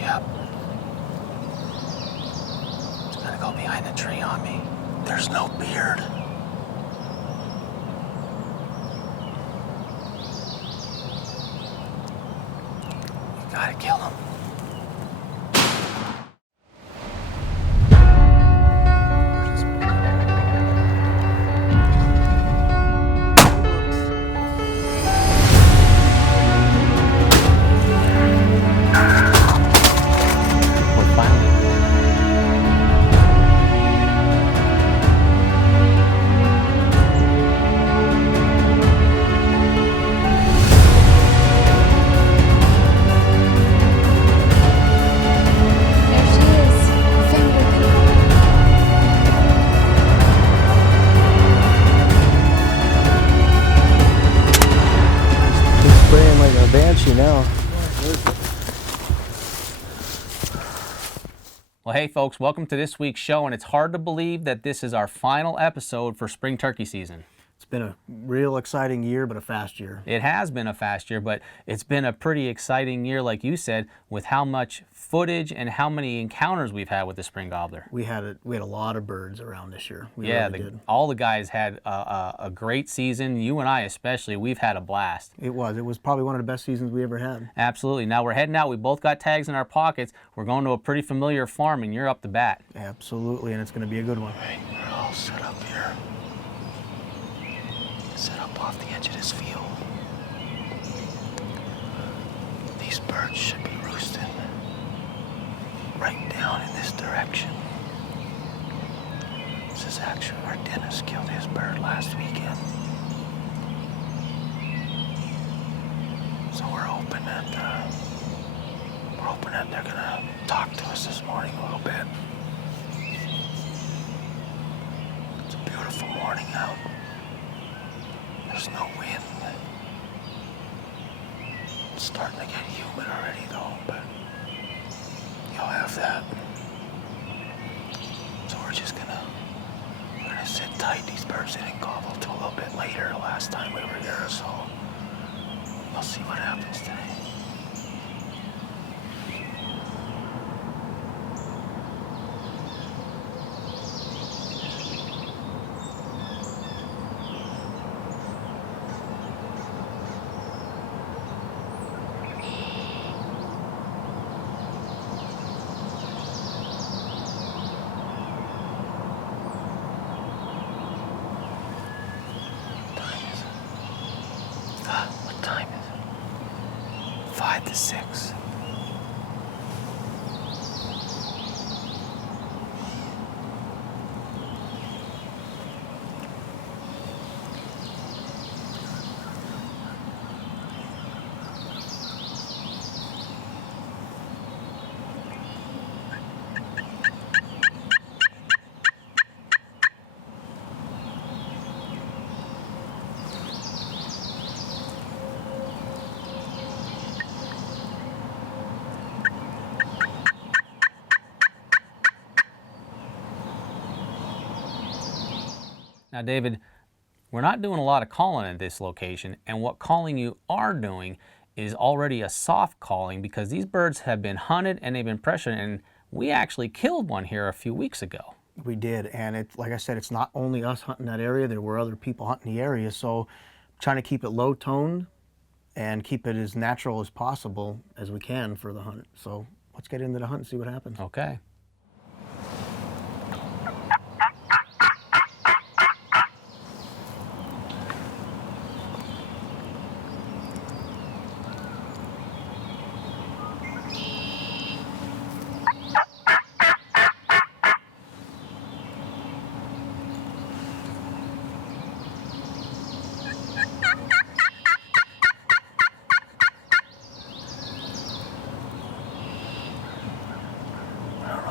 Yep. It's gonna go behind the tree on me. There's no beard. You gotta kill him. Well, hey folks, welcome to this week's show, and it's hard to believe that this is our final episode for spring turkey season. It's been a real exciting year, but a fast year. It has been a fast year, but it's been a pretty exciting year, like you said, with how much footage and how many encounters we've had with the spring gobbler. We had a lot of birds around this year. We Yeah, really did. all the guys had a great season. You and I especially, we've had a blast. It was probably one of the best seasons we ever had. Absolutely. Now we're heading out. We both got tags in our pockets. We're going to a pretty familiar farm, and you're up to bat. Absolutely, and it's going to be a good one. All right, we're all set up here. Set up off the edge of this field. These birds should be roosting right down in this direction. This is actually where Dennis killed his bird last weekend. So we're hoping that they're gonna talk to us this morning a little bit. It's a beautiful morning out. There's no wind. It's starting to get humid already though, but you'll have that. So we're gonna sit tight. These birds didn't gobble till a little bit later last time we were there, so we'll see what happens today. What time is it? 5 to 6. Now, David, we're not doing a lot of calling at this location, and what calling you are doing is already a soft calling because these birds have been hunted and they've been pressured, and we actually killed one here a few weeks ago. We did, and it's like I said, it's not only us hunting that area. There were other people hunting the area, so trying to keep it low toned and keep it as natural as possible as we can for the hunt. So let's get into the hunt and see what happens. Okay. I don't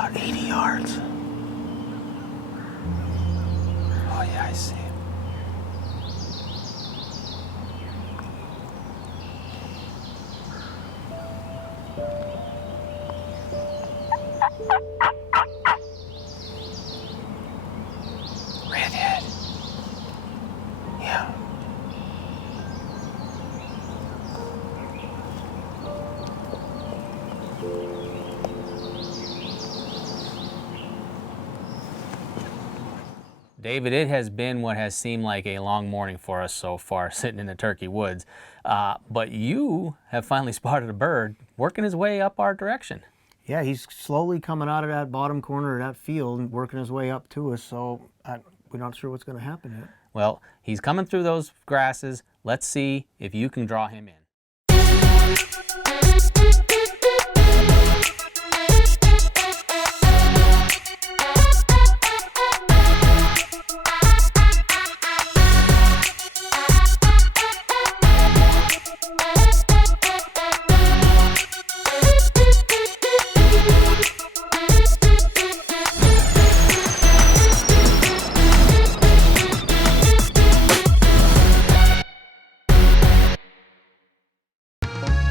about 80 yards. Oh yeah, I see him. Redhead. Yeah. David, it has been what has seemed like a long morning for us so far, sitting in the turkey woods. But you have finally spotted a bird working his way up our direction. Yeah, he's slowly coming out of that bottom corner of that field and working his way up to us, so we're not sure what's going to happen yet. Well, he's coming through those grasses. Let's see if you can draw him in.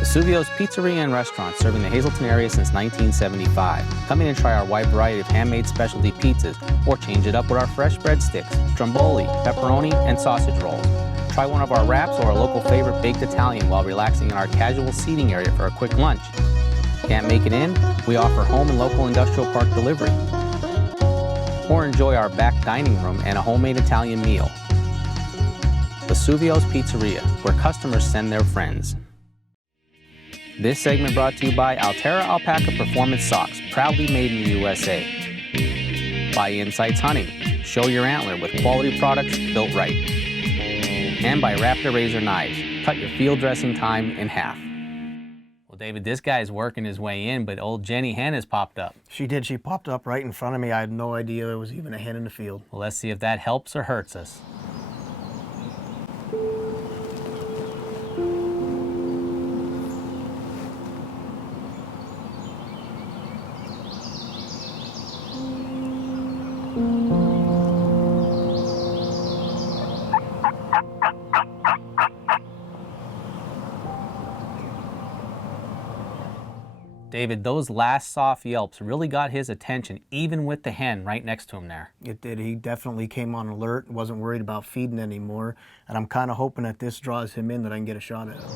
Vesuvio's Pizzeria and Restaurant, serving the Hazleton area since 1975. Come in and try our wide variety of handmade specialty pizzas, or change it up with our fresh breadsticks, stromboli, pepperoni, and sausage rolls. Try one of our wraps or our local favorite baked Italian while relaxing in our casual seating area for a quick lunch. Can't make it in? We offer home and local industrial park delivery. Or enjoy our back dining room and a homemade Italian meal. Vesuvio's Pizzeria, where customers send their friends. This segment brought to you by Altera Alpaca Performance Socks, proudly made in the USA. By Insights Hunting, show your antler with quality products built right. And by Raptor Razor Knives, cut your field dressing time in half. Well, David, this guy's working his way in, but old Jenny Hen has popped up. She did. She popped up right in front of me. I had no idea there was even a hen in the field. Well, let's see if that helps or hurts us. David, those last soft yelps really got his attention, even with the hen right next to him there. It did. He definitely came on alert, wasn't worried about feeding anymore, and I'm kind of hoping that this draws him in that I can get a shot at him.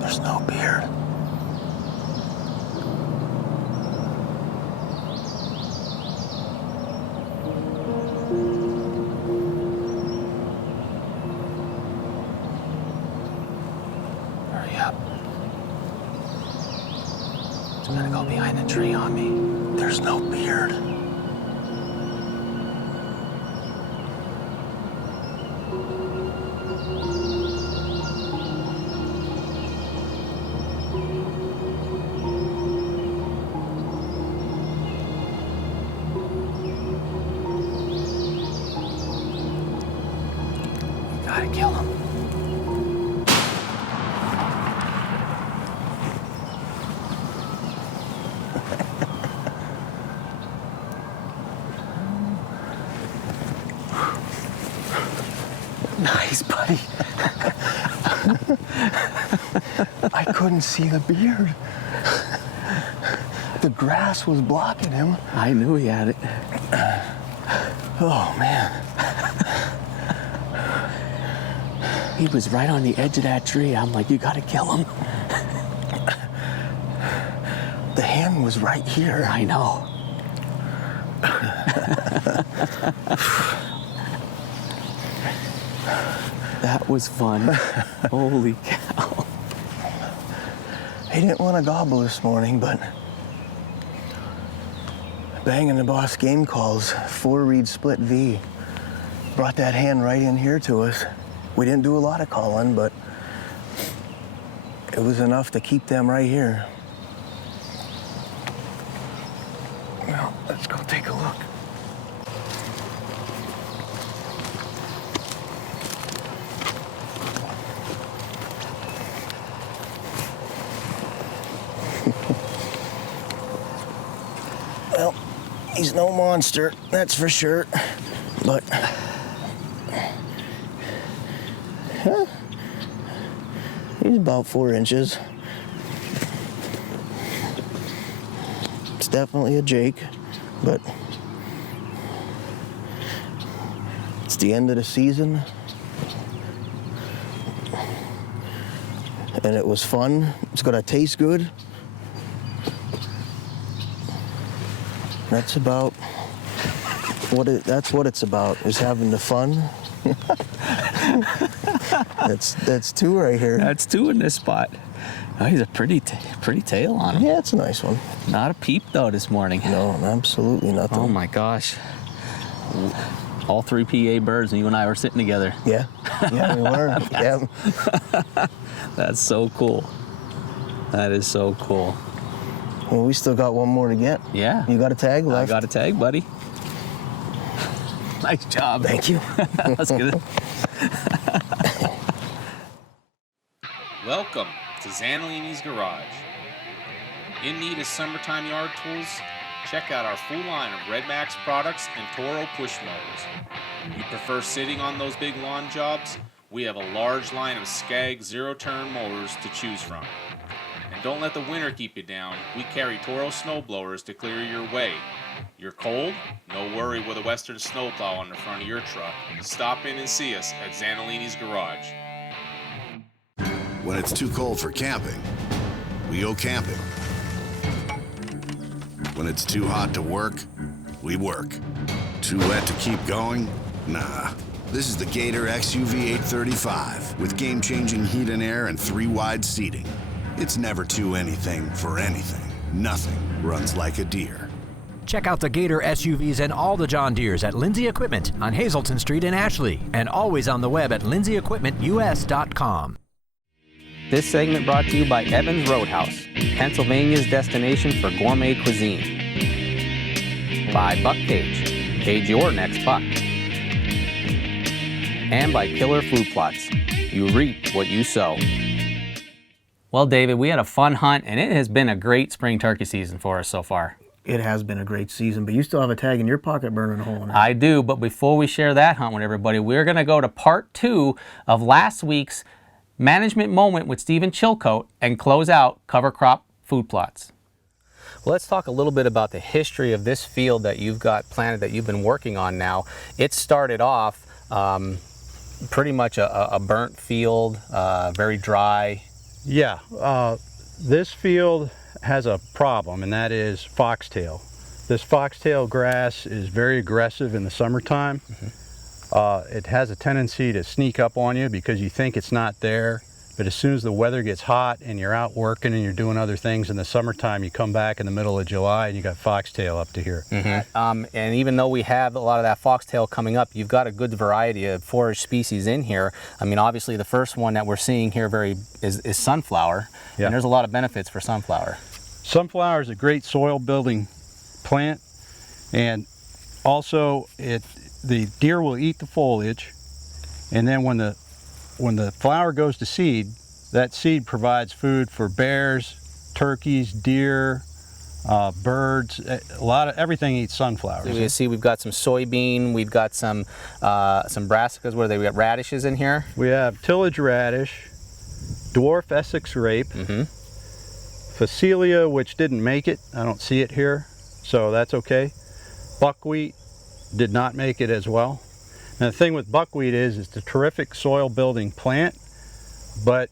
There's no beard. Hurry up. It's gonna go behind the tree on me. There's no beard. Gotta kill him. Nice, buddy. I couldn't see the beard. The grass was blocking him. I knew he had it. Oh, man. He was right on the edge of that tree. I'm like, you gotta kill him. The hand was right here. I know. That was fun. Holy cow. He didn't want to gobble this morning, but Bang and the Boss game calls, 4-reed split V, brought that hand right in here to us. We didn't do a lot of calling, but it was enough to keep them right here. Well, let's go take a look. Well, he's no monster, that's for sure, but he's about 4 inches. It's definitely a Jake, but it's the end of the season, and it was fun. It's gonna taste good. That's about that's what it's about, is having the fun. That's 2 right here. That's 2 in this spot. Oh, he's a pretty tail on him. Yeah, it's a nice one. Not a peep though this morning. No, absolutely nothing. Oh my gosh. All 3 PA birds and you and I were sitting together. Yeah, yeah, we were. Yeah. That's so cool. That is so cool. Well, we still got one more to get. Yeah. You got a tag left? I got a tag, buddy. Nice job. Thank you. That's good. Welcome to Zanolini's Garage. In need of summertime yard tools? Check out our full line of Red Max products and Toro push mowers. You prefer sitting on those big lawn jobs? We have a large line of Skag zero-turn mowers to choose from. And don't let the winter keep you down. We carry Toro snow blowers to clear your way. You're cold? No worry with a Western snowplow on the front of your truck. Stop in and see us at Zanolini's Garage. When it's too cold for camping, we go camping. When it's too hot to work, we work. Too wet to keep going? Nah. This is the Gator XUV 835 with game-changing heat and air and 3 wide seating. It's never too anything for anything. Nothing runs like a deer. Check out the Gator SUVs and all the John Deeres at Lindsay Equipment on Hazleton Street in Ashley, and always on the web at lindsay.equipmentus.com. This segment brought to you by Evans Roadhouse, Pennsylvania's destination for gourmet cuisine. By Buck Cage, cage your next buck. And by Killer Food Plots, you reap what you sow. Well, David, we had a fun hunt, and it has been a great spring turkey season for us so far. It has been a great season, but you still have a tag in your pocket burning a hole in it. I do, but before we share that hunt with everybody, we're going to go to part 2 of last week's management moment with Stephen Chilcote and close out cover crop food plots. Well, let's talk a little bit about the history of this field that you've got planted, that you've been working on now. It started off pretty much a burnt field, very dry. Yeah, this field has a problem, and that is foxtail. This foxtail grass is very aggressive in the summertime. It has a tendency to sneak up on you because you think it's not there, but as soon as the weather gets hot and you're out working and you're doing other things in the summertime, you come back in the middle of July and you got foxtail up to here. And even though we have a lot of that foxtail coming up, you've got a good variety of forage species in here. I mean, obviously the first one that we're seeing here is sunflower, Yeah. and there's a lot of benefits for sunflower. Sunflower is a great soil building plant, and also the deer will eat the foliage, and then when the flower goes to seed, that seed provides food for bears, turkeys, deer, birds. Everything eats sunflowers. So you can see we've got some soybean, we've got some brassicas. Where we got radishes in here. We have tillage radish, dwarf Essex rape, Phacelia, which didn't make it. I don't see it here, so that's okay. Buckwheat did not make it as well. And the thing with buckwheat is it's a terrific soil building plant, but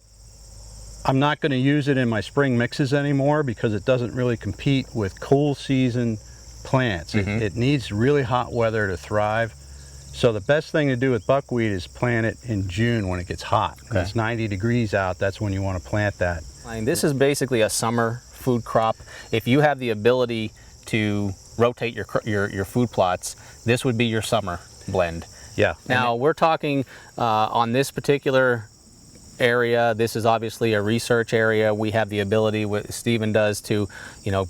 I'm not going to use it in my spring mixes anymore because it doesn't really compete with cool season plants. It needs really hot weather to thrive. So the best thing to do with buckwheat is plant it in June when it gets hot. When it's 90 degrees out, that's when you want to plant that. This is basically a summer food crop. If you have the ability to rotate your food plots, this would be your summer blend. Yeah. Now we're talking on this particular area. This is obviously a research area. We have the ability, what Stephen does, to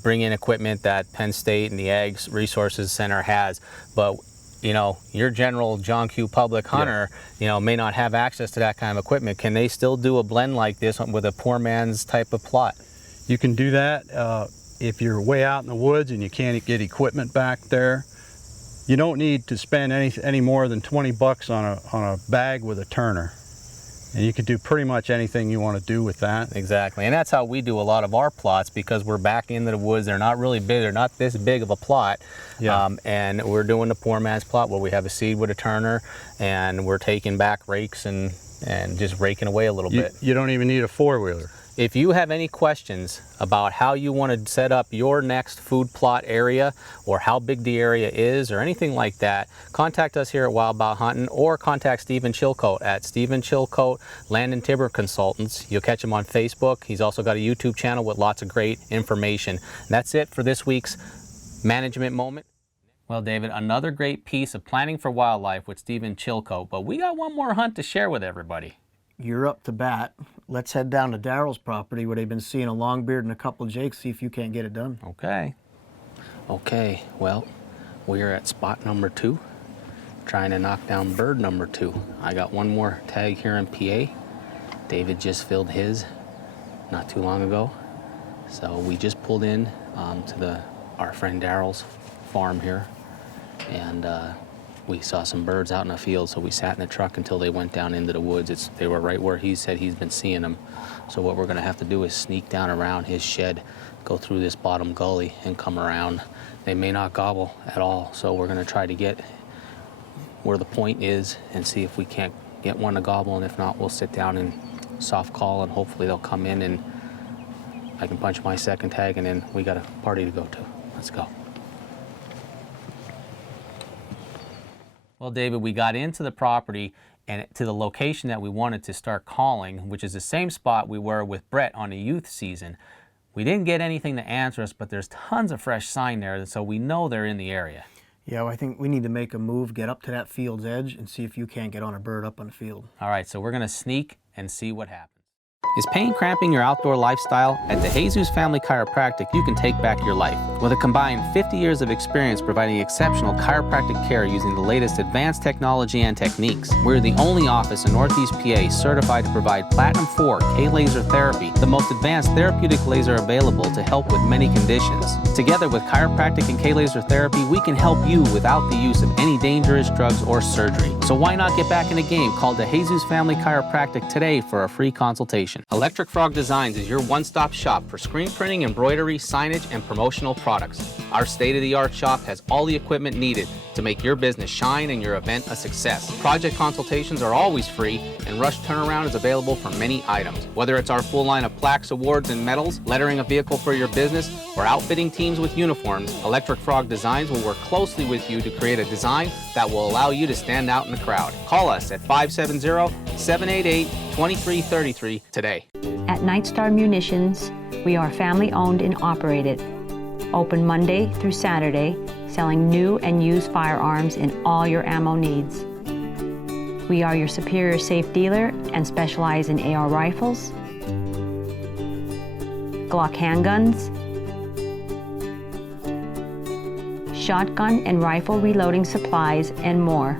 bring in equipment that Penn State and the Ag Resources Center has, but your general John Q. public hunter, may not have access to that kind of equipment. Can they still do a blend like this with a poor man's type of plot? You can do that if you're way out in the woods and you can't get equipment back there. You don't need to spend any more than 20 bucks on a bag with a turner. And you can do pretty much anything you want to do with that. Exactly, and that's how we do a lot of our plots, because we're back into the woods. They're not really big. They're not this big of a plot. Yeah. And we're doing the poor man's plot where we have a seed with a turner, and we're taking back rakes and just raking away a little bit. You don't even need a four-wheeler. If you have any questions about how you want to set up your next food plot area, or how big the area is, or anything like that, contact us here at Wild Bout Huntin', or contact Stephen Chilcote at Stephen Chilcote Land and Timber Consultants. You'll catch him on Facebook. He's also got a YouTube channel with lots of great information. And that's it for this week's Management Moment. Well, David, another great piece of planning for wildlife with Stephen Chilcote, but we got one more hunt to share with everybody. You're up to bat. Let's head down to Daryl's property where they've been seeing a longbeard and a couple jakes, see if you can't get it done. Okay. Okay, well, we're at spot number 2, trying to knock down bird number 2. I got one more tag here in PA. David just filled his not too long ago. So we just pulled in to our friend Daryl's farm here, and we saw some birds out in the field, so we sat in the truck until they went down into the woods. They were right where he said he's been seeing them. So what we're gonna have to do is sneak down around his shed, go through this bottom gully and come around. They may not gobble at all, so we're gonna try to get where the point is and see if we can't get one to gobble, and if not, we'll sit down and soft call, and hopefully they'll come in and I can punch my second tag, and then we got a party to go to. Let's go. Well, David, we got into the property and to the location that we wanted to start calling, which is the same spot we were with Brett on the youth season. We didn't get anything to answer us, but there's tons of fresh sign there, so we know they're in the area. Yeah, well, I think we need to make a move, get up to that field's edge, and see if you can't get on a bird up on the field. All right, so we're gonna sneak and see what happens. Is pain cramping your outdoor lifestyle? At the Jesus Family Chiropractic, you can take back your life. With a combined 50 years of experience providing exceptional chiropractic care using the latest advanced technology and techniques, we're the only office in Northeast PA certified to provide Platinum 4 K-laser therapy, the most advanced therapeutic laser available to help with many conditions. Together with chiropractic and K-laser therapy, we can help you without the use of any dangerous drugs or surgery. So why not get back in the game? Call the Jesus Family Chiropractic today for a free consultation. Electric Frog Designs is your one-stop shop for screen printing, embroidery, signage, and promotional products. Our state-of-the-art shop has all the equipment needed to make your business shine and your event a success. Project consultations are always free, and rush turnaround is available for many items. Whether it's our full line of plaques, awards, and medals, lettering a vehicle for your business, or outfitting teams with uniforms, Electric Frog Designs will work closely with you to create a design that will allow you to stand out in the crowd. Call us at 570-788-2333 today. At Nightstar Munitions, we are family owned and operated. Open Monday through Saturday, selling new and used firearms in all your ammo needs. We are your superior safe dealer and specialize in AR rifles, Glock handguns, shotgun and rifle reloading supplies, and more.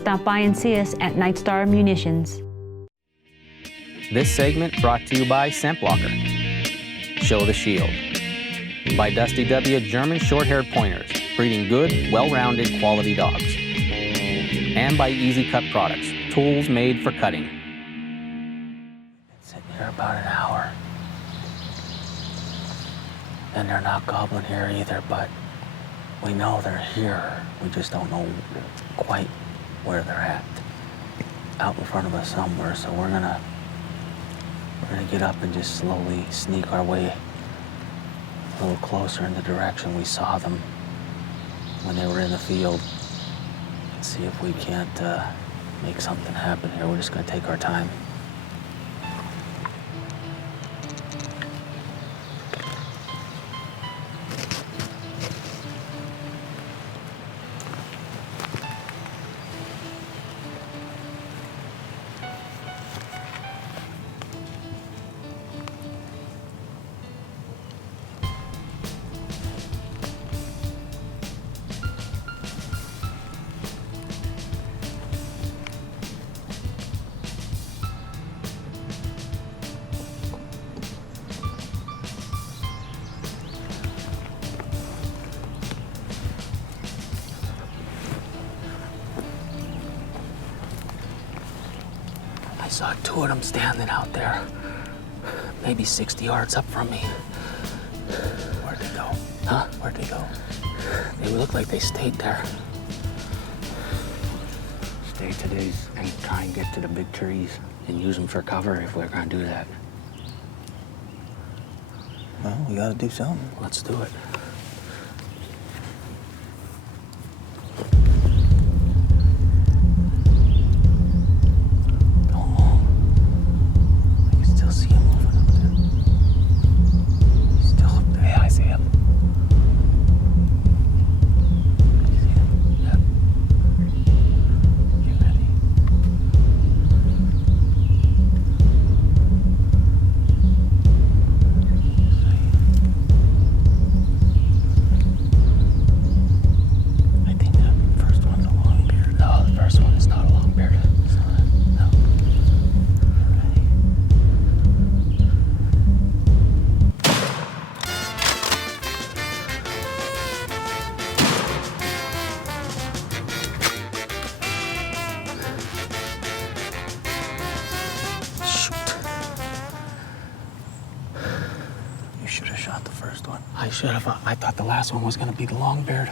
Stop by and see us at Nightstar Munitions. This segment brought to you by Scent Blocker, Show the Shield, by Dusty W. German Short-Haired Pointers, breeding good, well-rounded quality dogs, and by Easy Cut Products, tools made for cutting. Been sitting here about an hour, and they're not gobbling here either, but we know they're here. We just don't know quite where they're at. Out in front of us somewhere, so we're gonna We're gonna get up and just slowly sneak our way a little closer in the direction we saw them when they were in the field. See if we can't make something happen here. We're just gonna take our time. I saw 2 of them standing out there, maybe 60 yards up from me. Where'd they go? Huh? Where'd they go? They look like they stayed there. Stay today's and try and get to the big trees and use them for cover if we're gonna do that. Well, we gotta do something. Let's do it. I should have. I thought the last one was going to be the long-beard.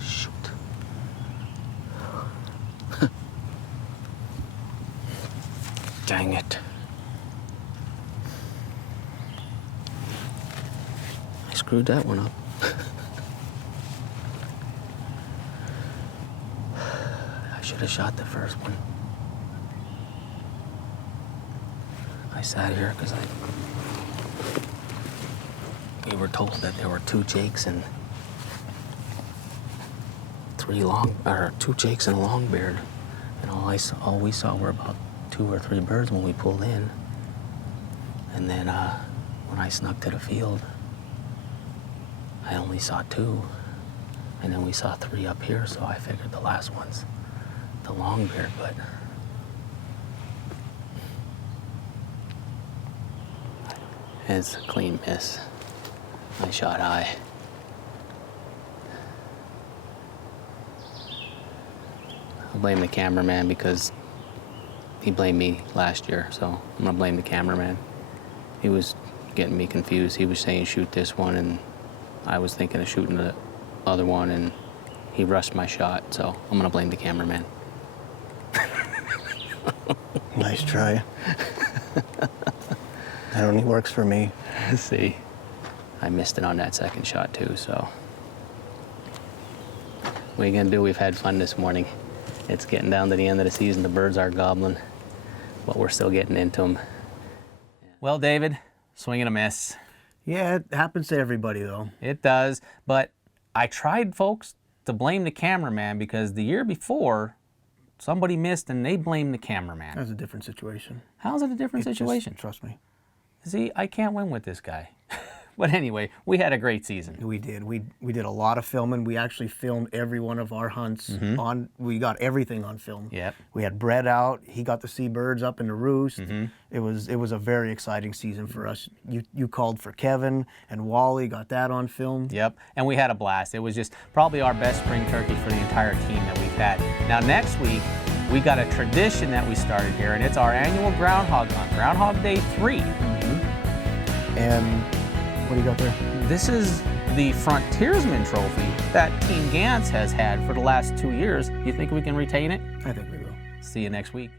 Shoot. Dang it. I screwed that one up. I should have shot the first one. I sat here because we were told that there were 2 jakes and 2 jakes and a long-beard, and all we saw were about 2 or 3 birds when we pulled in. And then when I snuck to the field, I only saw 2, and then we saw 3 up here, so I figured the last one's the long-beard, but it's a clean miss. I shot high. I'll blame the cameraman because he blamed me last year, so I'm gonna blame the cameraman. He was getting me confused. He was saying shoot this one, and I was thinking of shooting the other one, and he rushed my shot, so I'm gonna blame the cameraman. Nice try. That only works for me. See, I missed it on that second shot too, so. What are you gonna do? We've had fun this morning. It's getting down to the end of the season. The birds are gobbling, but we're still getting into them. Well, David, swing and a miss. Yeah, it happens to everybody though. It does, but I tried, folks, to blame the cameraman because the year before, somebody missed and they blamed the cameraman. That's a different situation. How's it a different situation? Trust me. See, I can't win with this guy. But anyway, we had a great season. We did. We did a lot of filming. We actually filmed every one of our hunts we got everything on film. Yep. We had Brett out. He got to see birds up in the roost. It was a very exciting season for us. You called for Kevin and Wally, got that on film. Yep, and we had a blast. It was just probably our best spring turkey for the entire team that we've had. Now next week, we got a tradition that we started here, and it's our annual groundhog hunt, Groundhog Day 3. And what do you got there? This is the Frontiersman Trophy that Team Gantz has had for the last 2 years. You think we can retain it? I think we will. See you next week.